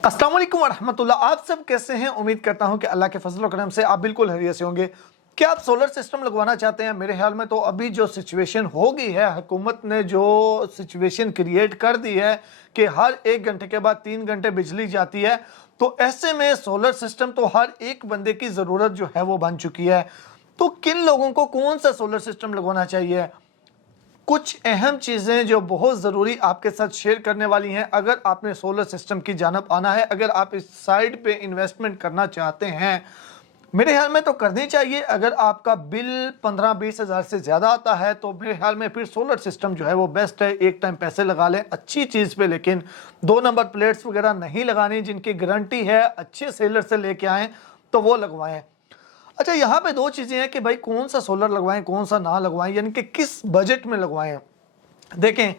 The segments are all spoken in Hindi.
अस्सलाम वालेकुम वरहमतुल्लाह। आप सब कैसे हैं? उम्मीद करता हूं कि अल्लाह के फजल और करम से आप बिल्कुल खैरियत से होंगे। क्या आप सोलर सिस्टम लगवाना चाहते हैं? मेरे ख्याल में तो अभी जो सिचुएशन हो गई है, हुकूमत ने जो सिचुएशन क्रिएट कर दी है कि हर 1 घंटे के बाद 3 घंटे बिजली जाती है, तो ऐसे में सोलर सिस्टम तो हर एक बंदे की ज़रूरत जो है वो बन चुकी है। तो किन लोगों को कौन सा सोलर सिस्टम लगवाना चाहिए? कुछ अहम चीज़ें जो बहुत ज़रूरी आपके साथ शेयर करने वाली हैं अगर आपने सोलर सिस्टम की जानब आना है, अगर आप इस साइड पे इन्वेस्टमेंट करना चाहते हैं, मेरे ख्याल में तो करनी चाहिए। अगर आपका बिल 15-20 हज़ार से ज़्यादा आता है तो मेरे ख्याल में फिर सोलर सिस्टम जो है वो बेस्ट है। एक टाइम पैसे लगा लें अच्छी चीज़ पे, लेकिन 2 नंबर प्लेट्स वगैरह नहीं लगानी। जिनकी गारंटी है अच्छे सेलर से लेके आएँ तो वो लगवाएँ। अच्छा, यहाँ पे दो चीज़ें हैं कि भाई कौन सा सोलर लगवाएं कौन सा ना लगवाएं, यानी कि किस बजट में लगवाएं। देखें,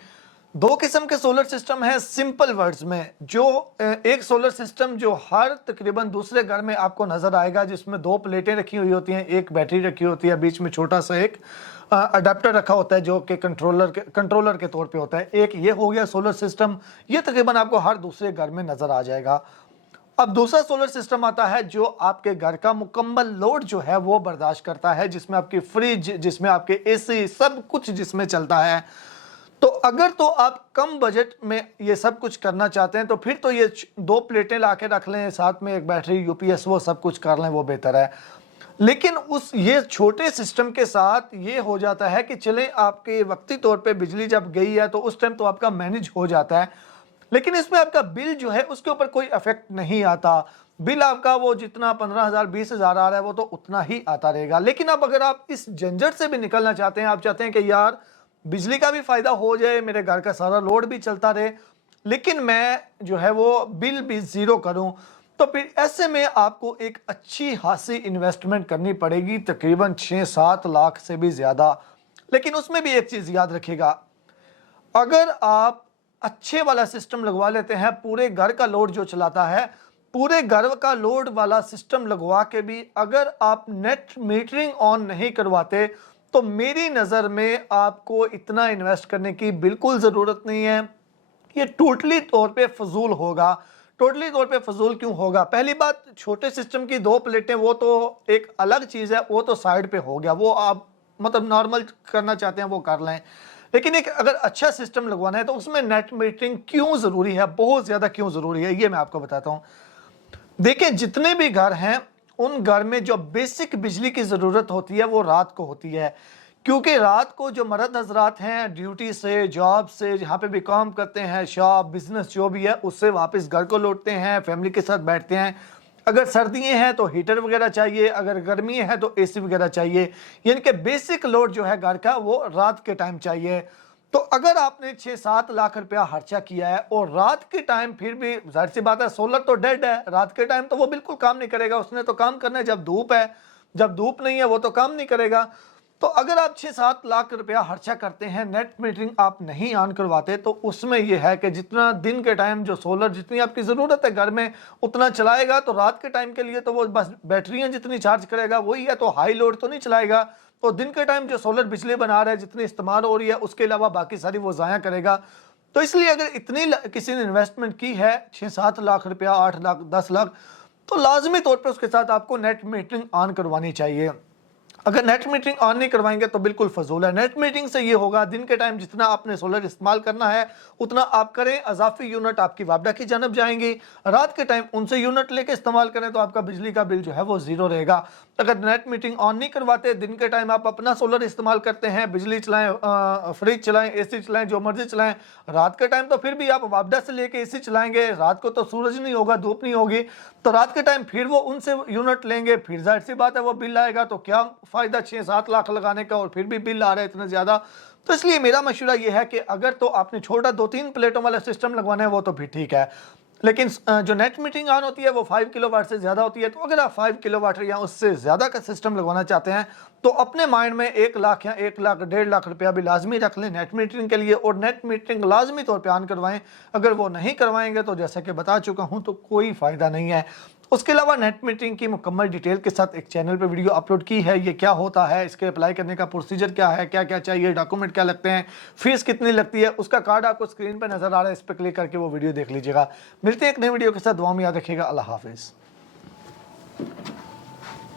दो किस्म के सोलर सिस्टम है। सिंपल वर्ड्स में, जो एक सोलर सिस्टम जो हर तकरीबन दूसरे घर में आपको नज़र आएगा, जिसमें 2 प्लेटें रखी हुई होती हैं, एक बैटरी रखी होती है, बीच में छोटा सा एक अडेप्टर रखा होता है जो कि कंट्रोलर के तौर पे होता है। एक ये हो गया सोलर सिस्टम, ये तकरीबन आपको हर दूसरे घर में नज़र आ जाएगा। अब दूसरा सोलर सिस्टम आता है जो आपके घर का मुकम्मल लोड जो है वो बर्दाश्त करता है, जिसमें आपकी फ्रिज, जिसमें आपके एसी, सब कुछ जिसमें चलता है। तो अगर तो आप कम बजट में ये सब कुछ करना चाहते हैं तो फिर तो ये 2 प्लेटें ला के रख लें, साथ में एक बैटरी, यूपीएस, वो सब कुछ कर लें, वो बेहतर है। लेकिन उस ये छोटे सिस्टम के साथ ये हो जाता है कि चले आपके वक्ती तौर पे बिजली जब गई है तो उस टाइम तो आपका मैनेज हो जाता है, लेकिन इसमें आपका बिल जो है उसके ऊपर कोई इफेक्ट नहीं आता। बिल आपका वो जितना 15,000 20,000 आ रहा है वो तो उतना ही आता रहेगा। लेकिन अब अगर आप इस झंझट से भी निकलना चाहते हैं, आप चाहते हैं कि यार बिजली का भी फायदा हो जाए, मेरे घर का सारा लोड भी चलता रहे, लेकिन मैं जो है वो बिल भी ज़ीरो करूं, तो फिर ऐसे में आपको एक अच्छी खासी इन्वेस्टमेंट करनी पड़ेगी, तकरीबन 6-7 लाख से भी ज़्यादा। लेकिन उसमें भी एक चीज़ याद रखिएगा, अगर आप अच्छे वाला सिस्टम लगवा लेते हैं, पूरे घर का लोड जो चलाता है, पूरे घर का लोड वाला सिस्टम लगवा के भी अगर आप नेट मीटरिंग ऑन नहीं करवाते, तो मेरी नज़र में आपको इतना इन्वेस्ट करने की बिल्कुल ज़रूरत नहीं है। ये टोटली तौर पे फजूल होगा। टोटली तौर पे फजूल क्यों होगा? पहली बात, छोटे सिस्टम की 2 प्लेटें वो तो एक अलग चीज़ है, वो तो साइड पे हो गया, वो आप मतलब नॉर्मल करना चाहते हैं वो कर लें। लेकिन एक अगर अच्छा सिस्टम लगवाना है तो उसमें नेट मीटरिंग क्यों ज़रूरी है, बहुत ज़्यादा क्यों ज़रूरी है, ये मैं आपको बताता हूँ। देखिए, जितने भी घर हैं उन घर में जो बेसिक बिजली की ज़रूरत होती है वो रात को होती है, क्योंकि रात को जो मर्द हजरात हैं ड्यूटी से, जॉब से, जहाँ पे भी काम करते हैं, शॉप, बिजनेस जो भी है, उससे वापस घर को लौटते हैं, फैमिली के साथ बैठते हैं। अगर सर्दियाँ हैं तो हीटर वगैरह चाहिए, अगर गर्मी है तो एसी वगैरह चाहिए, यानी कि बेसिक लोड जो है घर का वो रात के टाइम चाहिए। तो अगर आपने 6-7 लाख रुपया खर्चा किया है और रात के टाइम फिर भी, जाहिर सी बात है सोलर तो डेड है, रात के टाइम तो वो बिल्कुल काम नहीं करेगा, उसने तो काम करना है जब धूप है, जब धूप नहीं है वो तो काम नहीं करेगा। तो अगर आप 6-7 लाख रुपया खर्चा करते हैं, नेट मीटरिंग आप नहीं ऑन करवाते, तो उसमें यह है कि जितना दिन के टाइम जो सोलर, जितनी आपकी ज़रूरत है घर में उतना चलाएगा, तो रात के टाइम के लिए तो वो बस बैटरियाँ जितनी चार्ज करेगा वही है, तो हाई लोड तो नहीं चलाएगा। तो दिन के टाइम जो सोलर बिजली बना रहा है, जितनी इस्तेमाल हो रही है, उसके अलावा बाकी सारी वो ज़ाया करेगा। तो इसलिए अगर इतनी किसी ने इन्वेस्टमेंट की है 6-7 लाख रुपया, 8 लाख, 10 लाख, तो लाजमी तौर पर उसके साथ आपको नेट मीटरिंग ऑन करवानी चाहिए। अगर नेट मीटरिंग ऑन नहीं करवाएंगे तो बिल्कुल फजूल है। नेट मीटरिंग से ये होगा, दिन के टाइम जितना आपने सोलर इस्तेमाल करना है उतना आप करें, अजाफी यूनिट आपकी वापडा की जानब जाएंगी, रात के टाइम उनसे यूनिट लेके इस्तेमाल करें तो आपका बिजली का बिल जो है वो ज़ीरो रहेगा। अगर नेट मीटरिंग ऑन नहीं करवाते, दिन के टाइम आप अपना सोलर इस्तेमाल करते हैं, बिजली चलाएं, फ्रिज चलाएं, एसी चलाएं, जो मर्जी चलाएं, रात के टाइम तो फिर भी आप वापडा से लेके एसी चलाएंगे, रात को तो सूरज नहीं होगा, धूप नहीं होगी, तो रात के टाइम फिर वो उनसे यूनिट लेंगे, फिर जाहिर सी बात है वो बिल आएगा, तो क्या फ़ायदा 6-7 लाख लगाने का और फिर भी बिल आ रहा है इतना ज़्यादा। तो इसलिए मेरा मशवरा ये है कि अगर तो आपने छोटा 2-3 प्लेटों वाला सिस्टम लगवाना है वो तो फिर ठीक है, लेकिन जो नेट मीटरिंग ऑन होती है वो 5 किलोवाट से ज़्यादा होती है। तो अगर आप 5 किलोवाट या उससे ज़्यादा का सिस्टम लगवाना चाहते हैं तो अपने माइंड में 1 लाख या 1 लाख 1.5 लाख रुपया भी लाजमी रख लें नेट मीटरिंग के लिए, और नेट मीटरिंग लाजमी तौर पे ऑन करवाएं। अगर वो नहीं करवाएंगे तो जैसा कि बता चुका हूँ तो कोई फ़ायदा नहीं है। उसके अलावा नेट मीटरिंग की मुकम्मल डिटेल के साथ एक चैनल पर वीडियो अपलोड की है। ये क्या होता है, इसके अप्लाई करने का प्रोसीजर क्या है, क्या क्या चाहिए, डॉक्यूमेंट क्या लगते हैं, फीस कितनी लगती है, उसका कार्ड आपको स्क्रीन पर नजर आ रहा है, इस पर क्लिक करके वो वीडियो देख लीजिएगा। मिलते हैं एक नई वीडियो के साथ, दुआ में याद रखिएगा। अल्लाह हाफिज़।